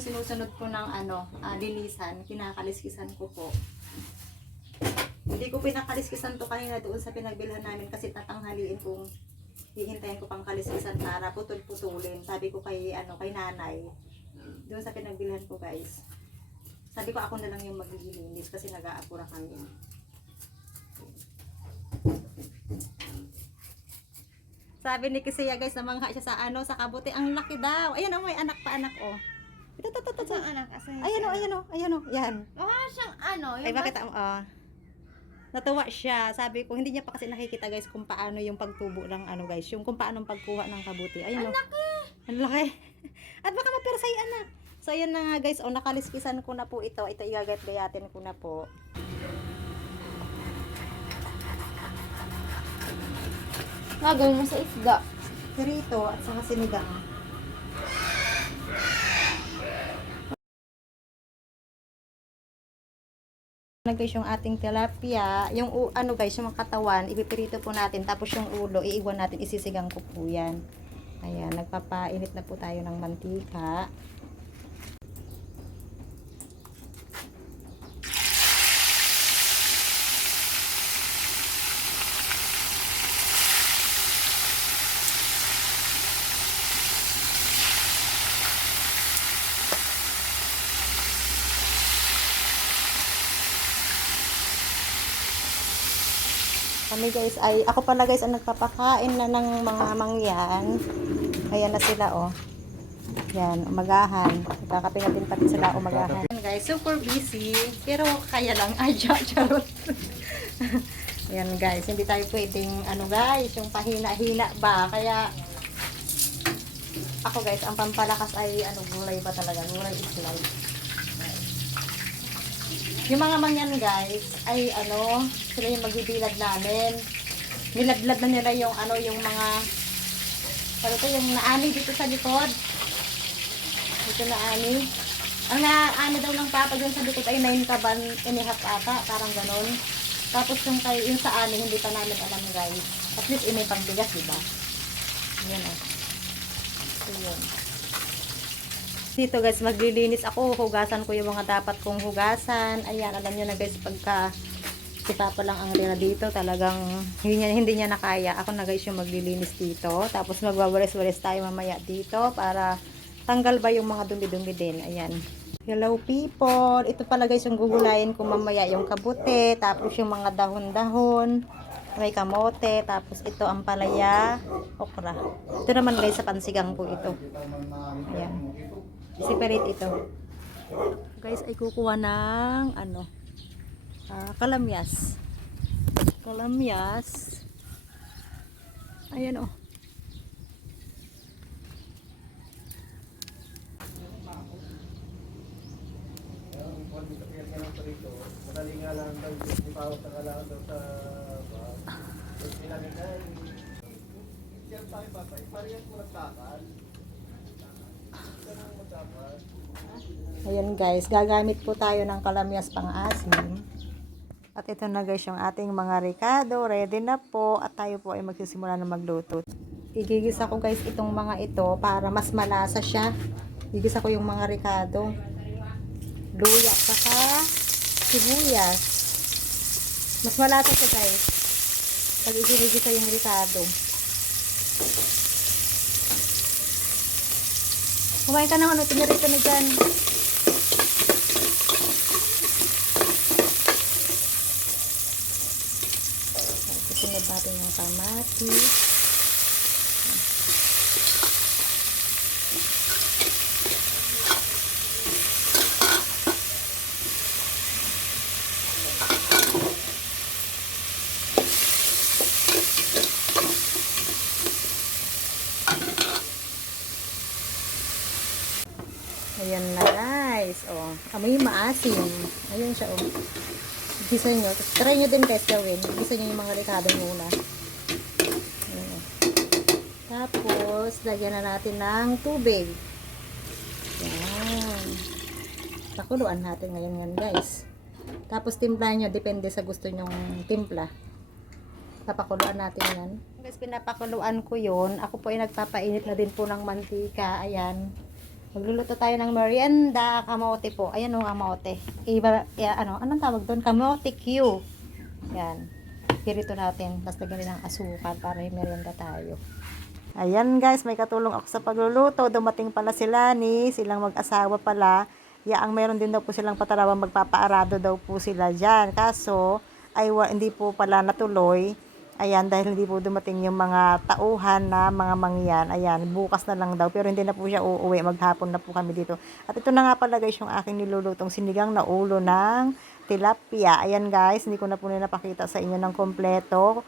yung sinusunod ko ng linisan, kinakaliskisan ko po. Hindi ko pinakaliskisan to kanina doon sa pinagbilhan namin kasi tatanghaliin kong hihintayin ko pang kaliskisan para putol-putulin. Sabi ko kay nanay, doon sa pinagbilhan ko guys. Sabi ko ako na lang yung maglilinis kasi nag-aapura kami. Sabi ni Kisiya guys, namangha siya sa kabuti. Ang laki daw. Ayan may anak pa anak oh. Ito. Isang anak. Ayan oh. Yan. Siyang Ay bakit natuwa siya. Sabi ko, hindi niya pa kasi nakikita guys kung paano yung pagtubo ng guys. Yung kung paano pagkuha ng kabuti. Ayan oh. Ang laki. At baka mapersay anak. So ayan na nga guys. Nakaliskisan ko na po ito. Ito igagat-gayatin ko na po. gagawin mo sa isda. Perito at saka sinigang. Guys, yung ating tilapia, yung guys, yung katawan, ipipirito po natin, tapos yung ulo, iiwan natin, isisigang ko po yan. Ayan, nagpapainit na po tayo ng mantika. Kami guys ako pala guys ang nagpapakain na ng mga mangyan. Ayan na sila oh. Yan, umagahan. Kakapin natin pati sila umagahan. Ayan guys, super busy. Pero kaya lang, charot. Ayan guys, hindi tayo pwedeng guys, yung pahina-hina ba. Kaya ako guys, ang pampalakas ay gulay ba talaga? Gulay is life. Yung mga mangyan guys, ay sila yung magbibilad namin. Niladlad na nila yung yung mga yung naani dito sa likod. Ito naani. Ang naani daw ng papa dyan sa likod ay 9 kaban and a half ata, parang ganon. Tapos yung sa ani, hindi pa namin alam guys. At least may pagbigas, diba? Yan o. So yun. Dito guys, maglilinis ako, hugasan ko yung mga dapat kong hugasan. Ayan, alam nyo na guys, pagka si Papa lang ang rila dito, talagang hindi niya nakaya. Ako na guys yung maglilinis dito. Tapos magwawalis-walis tayo mamaya dito para tanggal ba yung mga dumi-dumi din. Ayan. Hello people! Ito pala guys yung gugulayin ko mamaya yung kabuti, tapos yung mga dahon-dahon, may kamote, tapos ito ang palaya, okra. Ito naman guys sa pansigang ko ito. Ayan. Separate ito. Guys, ay kukuha ng kalamyas. Kalamyas. Ayan oh. Madali nga lang daw di pa sa kailangan daw sa ilang kay. Diyan tayo papay, parehas mo nagtakal. Ayan guys, gagamit po tayo ng kalamyas pang-asim. At ito na guys yung ating mga ricado, ready na po at tayo po ay magsisimula na magluto. Igigisa ko guys itong mga ito para mas malasa siya. Igigisa ko yung mga ricado, luya saka sibuyas. Mas malasa siya guys pag igigisa yung ricado. Kumain ka ng tinirito na dyan. Susunod natin yung kamatis. Ayan na guys. Oh, amoy maasim. Ayun siya oh. Gisa nyo. Try nyo din guys gawin. Gisa nyo yung mga ricado muna. Ayan, oh. Tapos, lagyan na natin ng tubig. Ayan. Pakuluan natin ngayon guys. Tapos timpla nyo. Depende sa gusto nyong timpla. Papakuluan natin yan. Guys, pinapakuluan ko yun. Ako po ay nagpapainit na din po ng mantika. Ayan. Magluluto tayo ng merienda, kamote po. Ayan o, kamote. Anong tawag doon? Kamote Q. Yan. Pirito natin. Tapos lagyan din ng asukal para may merienda tayo. Ayan guys, may katulong ako sa pagluluto. Dumating pala sila silang mag-asawa pala. Ang meron din daw po silang patarawa, magpapaarado daw po sila dyan. Kaso, hindi po pala natuloy. Ayan, dahil hindi po dumating yung mga tauhan na mga mangyan. Ayan, bukas na lang daw. Pero hindi na po siya uuwi. Maghapon na po kami dito. At ito na nga pala guys, yung aking nilulutong sinigang na ulo ng tilapia. Ayan guys, hindi ko na po napakita sa inyo ng kompleto.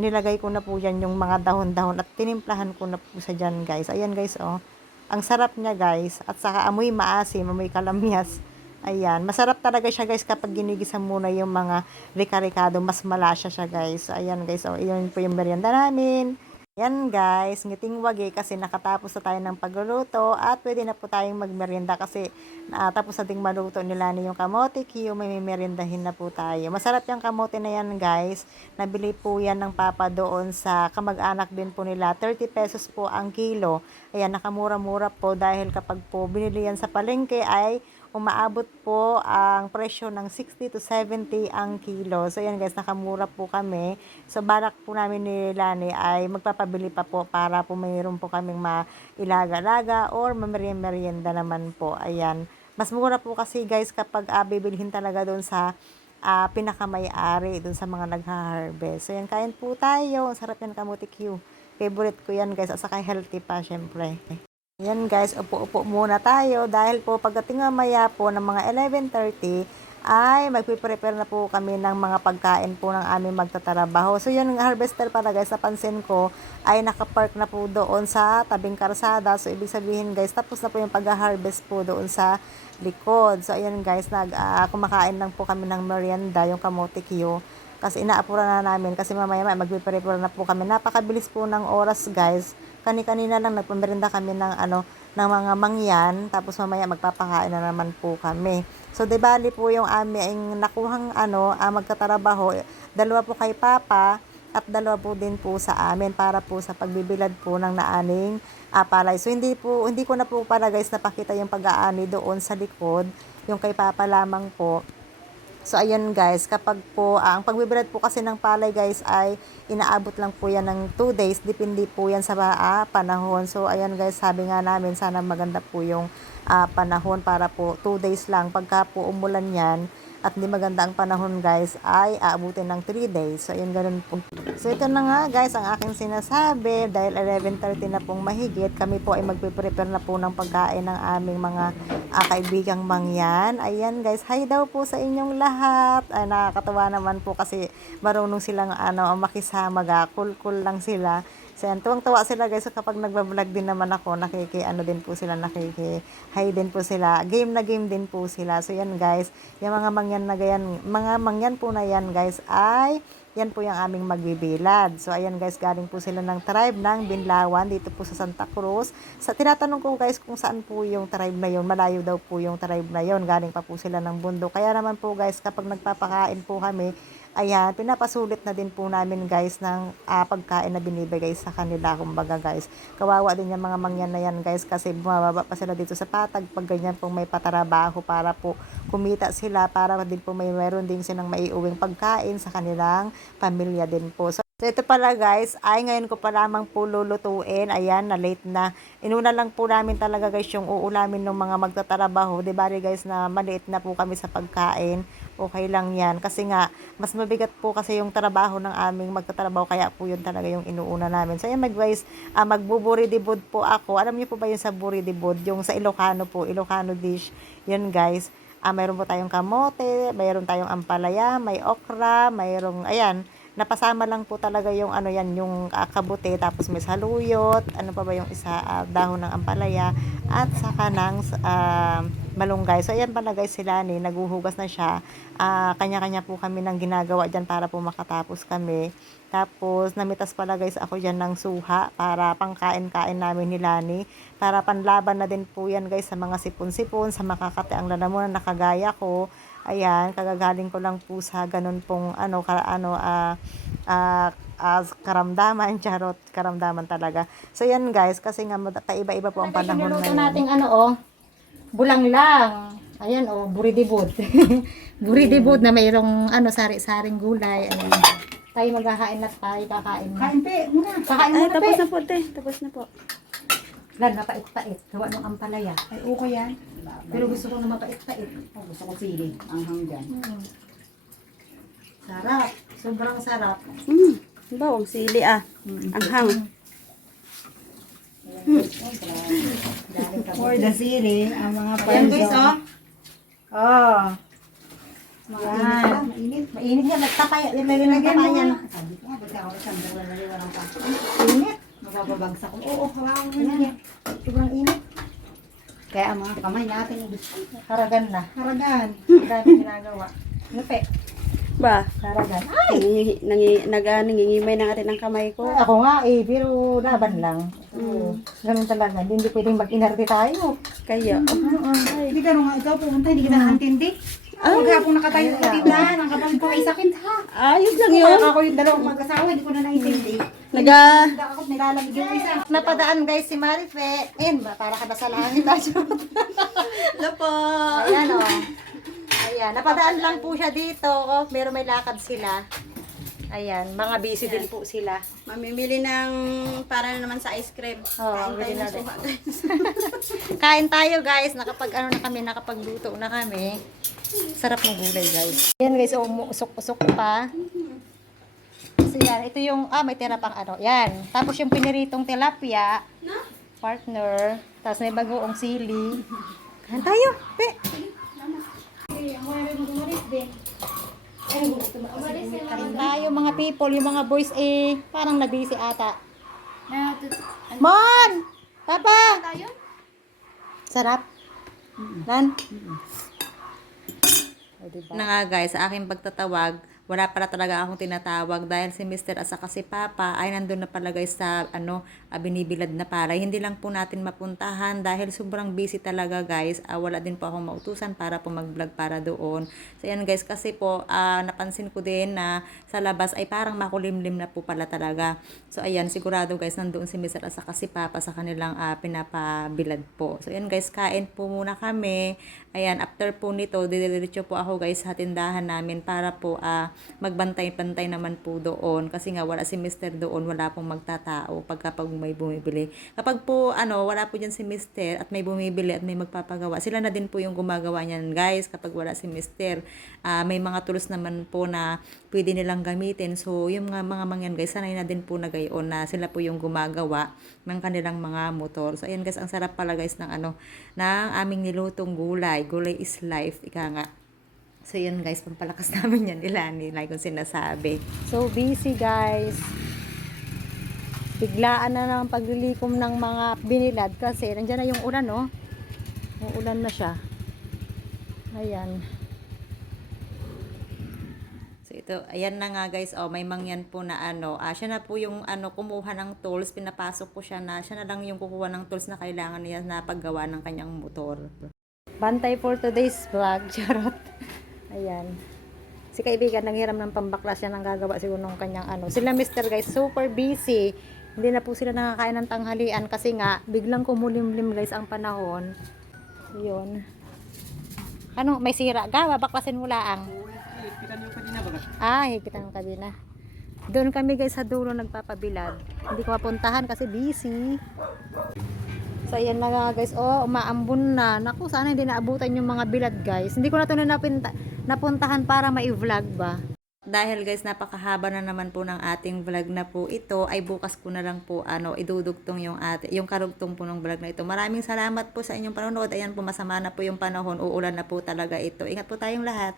Nilagay ko na po dyan yung mga dahon-dahon at tinimplahan ko na po sa dyan guys. Ayan guys, oh. Ang sarap niya guys. At saka amoy maasim, amoy kalamyas. Ayan, masarap talaga siya guys kapag ginigisa muna yung mga rika-rikado, mas malasya siya guys. So, ayan guys, oh, yun po yung merienda namin. Ayan guys, ngiting wagi kasi nakatapos na tayo ng pagluluto at pwede na po tayong magmerienda kasi tapos na ding maluto nila yung kamote Q, may meriendahin na po tayo. Masarap yung kamote na yan guys. Nabili po yan ng papa doon sa kamag-anak din po nila. 30 pesos po ang kilo. Ayan, nakamura-mura po dahil kapag po binili yan sa palengke ay umaabot po ang presyo ng 60 to 70 ang kilo. So, yan guys, nakamura po kami. So, balak po namin ni Lani ay magpapabili pa po para po mayroon po kaming mailaga-laga or mamerienda naman po. Ayan. Mas mura po kasi guys kapag bibilhin talaga doon sa pinakamay-ari, doon sa mga nagha-harvest. So, yan, kain po tayo. Ang sarap yan, kamote Q. Favorite ko yan guys. At saka healthy pa, syempre. Yan guys, upo-upo muna tayo dahil po pagdating mamaya po ng mga 11:30 ay magpiprepare na po kami ng mga pagkain po ng aming magtatrabaho. So yun, harvester pala guys, napansin ko ay nakapark na po doon sa tabing karsada. So ibig sabihin guys, tapos na po yung pag-harvest po doon sa likod. So ayan guys, kumakain lang po kami ng merienda, yung kamote Q. Kasi inaapura na namin kasi mamaya magpiprepare na po kami. Napakabilis po ng oras guys. Kani-kanina lang nagpamerinda kami ng ng mga mangyan, tapos mamaya magpapakain na naman po kami. So, di bali po yung aming nakuhang magtatrabaho, 2 po kay Papa at 2 po din po sa amin para po sa pagbibilad po ng naaning palay. So, hindi ko na po para guys napakita yung pag-aani doon sa likod, yung kay Papa lamang po. So, ayan guys, kapag po, ang pagbibilad po kasi ng palay guys ay inaabot lang po yan ng 2 days. Depende po yan sa panahon. So, ayan guys, sabi nga namin, sana maganda po yung panahon para po 2 days lang. Pagka po umulan yan at hindi maganda ang panahon guys, ay aabutin ng 3 days. So, ayan ganun po. So, ito na nga guys, ang aking sinasabi. Dahil 11:30 na pong mahigit, kami po ay magpiprepare na po ng pagkain ng aming mga kaibigang mangyan. Ayan guys, hi daw po sa inyong lahat. Ay, nakakatawa naman po kasi marunong silang makisama, cool lang sila. So, yan, tuwang-tuwa sila guys. So, kapag nagbablog din naman ako, din po sila, hi din po sila. Game na game din po sila. So, yan guys, yung mga mangyan po na yan guys ay yan po yung aming magbibilad. So, ayan guys, galing po sila ng tribe ng Binlawan dito po sa Santa Cruz. Tinatanong ko guys kung saan po yung tribe na yun. Malayo daw po yung tribe na yun. Galing pa po sila ng bundok. Kaya naman po guys, kapag nagpapakain po kami, ayan, pinapasulit na din po namin guys ng pagkain na binibigay sa kanila. Kumbaga guys, kawawa din yung mga mangyan na yan guys kasi bumababa pa sila dito sa patag pag ganyan pong may patarabaho para po kumita sila para din po meron din silang maiuwing pagkain sa kanilang pamilya din po. So, ito pala guys, ay ngayon ko pa lamang po lulutuin. Ayan, na late na. Inuna lang po namin talaga guys yung uulamin ng mga magtatrabaho. Diba guys na maliit na po kami sa pagkain. Okay lang yan. Kasi nga, mas mabigat po kasi yung trabaho ng aming magtatrabaho. Kaya po yun talaga yung inuuna namin. So ayan guys, magbuburidibod po ako. Alam niyo po ba yung sa buridibod? Yung sa Ilocano po, Ilocano dish. Yun guys. Mayroon po tayong kamote, mayroon tayong ampalaya, may okra, mayroong, ayan, napasama lang po talaga yung yung kabuti, tapos may saluyot, ano pa ba yung isa, dahon ng ampalaya, at saka ng malunggay. So, ayan pala guys sila naguhugas na siya. Kanya-kanya po kami ng ginagawa dyan para po makatapos kami. Tapos, namitas pala guys ako dyan ng suha para pangkain-kain namin ni Lani. Para panlaban na din po yan guys sa mga sipon-sipon, sa makakate ang lalamunan na nakagaya ko. Ayan, kagagaling ko lang po sa ganun pong karamdaman, charot, karamdaman talaga. So yan guys, kasi nga paiba-iba po ang panahon Niluluto ngayon. nating bulang lang. Ayan buridibod. Buridibod na mayroong sari-saring gulay. Ayan. Tayo maghahain na tayo, kakain na. Kain pe, muna. Kakain Ay, muna tapos pe. na po, te. Tapos na po. Lan, mapait-pait. Gawa ng ampalaya. Ay, okay yan. Pero gusto ko na mapait-pait. Gusto ko sili. Ang hanggan. Sarap. Sobrang sarap. Bawang sili Ang hang. For the sili, ang mga Ayan guys, Oh. Yan. Mainit. Mainit yan. Nagtapay. May nagtapayan. Sabi ko nga, ba't ako isang bulan na liwanang pa. Init. Mababagsak ko. Oo, hawakan mo na yan. Sobrang init. Kaya ang mga kamay natin, haragan na. Haragan. Dami ginagawa. Ano pe? Ba? Haragan. Nangingimay na natin ang kamay ko. Ay, ako nga pero laban lang. Ganun talaga. Hindi pwedeng mag-inarte tayo. Kaya. Hindi ka nga ikaw pumunta, hindi kita nakantindi. Maghapon nakatayo sa tindahan, ang kapatid ko ay sakit ha. Ayos lang Kaya yun. ako yung dalawang mag-asawa, hindi ko na naintindi. Naga... Hindi ako nilalamig yung isa. Napadaan guys si Marife. Para ka ba sa langit? Lapo. Ayan o. Ayan. Napadaan lang po siya dito. Pero may lakad sila. Ayan. Mga busy din po sila. Mamimili ng para na naman sa ice cream. Oo, Kain tayo bili ng natin. suha, guys. Kain tayo guys. Nakapagluto na kami. Sarap ng gulay guys. Ayan guys. Usok-usok pa. So yan. Ito yung, may tira pang Yan. Tapos yung piniritong tilapia. Partner. Tapos may bagoong sili. Kain tayo. Pe. Kain tayo mga people. Yung mga boys parang nabisi ata. Mon! Papa! Sarap? Nan? Na nga guys, sa aking pagtatawag, wala pala talaga akong tinatawag dahil si Mr. at saka si Papa ay nandun na pala guys sa binibilad na palay. Hindi lang po natin mapuntahan dahil sobrang busy talaga guys. Wala din po akong mautusan para po mag-vlog para doon. So yan guys, kasi po napansin ko din na sa labas ay parang makulimlim na po pala talaga. So ayan, sigurado guys nandoon si Mr. at saka si Papa sa kanilang pinapabilad po. So yan guys, kain po muna kami. Ayan, after po nito, didiretso po ako guys sa tindahan namin para po magbantay-bantay naman po doon. Kasi nga wala si Mr. doon, wala pong magtatao pag may bumibili. Kapag po wala po dyan si Mr. at may bumibili at may magpapagawa, sila na din po yung gumagawa niyan guys. Kapag wala si Mr. May mga tools naman po na pwede nilang gamitin. So yung mga mangyan guys, sanay na din po na gayon na sila po yung gumagawa ng kanilang mga motor. So ayan guys, ang sarap pala guys ng ng aming nilutong gulay. Gulay is life, ika nga. So yun guys, pampalakas namin yan Ilani, like kung sinasabi. So busy guys. Biglaan na ng paglilikom ng mga binilad kasi nandiyan na yung ulan Uulan na siya. Ayan. So ito, ayan na nga guys, may mangyan po na siya na po yung kumuha ng tools, pinapasok ko siya na lang yung kukuha ng tools na kailangan niya na paggawa ng kanyang motor. Bantay for today's vlog, charot. Ayan. Si kaibigan nanghiram ng pambaklas siya nang gagawa siguro ng kanyang Sila Mr. guys, super busy. Hindi na po sila nakakain ng tanghalian kasi nga biglang kumulimlim guys ang panahon. Yun. May sira ka? Babaklasin mo laang. Higpitan yung kabina. Doon kami guys sa dulo nagpapabilad. Hindi ko mapuntahan kasi busy. So ayan na nga guys, umaambon na. Naku, sana hindi naabutan yung mga bilad guys. Hindi ko na ito napuntahan para ma-vlog ba. Dahil guys, napakahaba na naman po ng ating vlog na po ito, ay bukas ko na lang po idudugtong yung karugtong po ng vlog na ito. Maraming salamat po sa inyong panonood. Ayan po, masama na po yung panahon. Uulan na po talaga ito. Ingat po tayong lahat.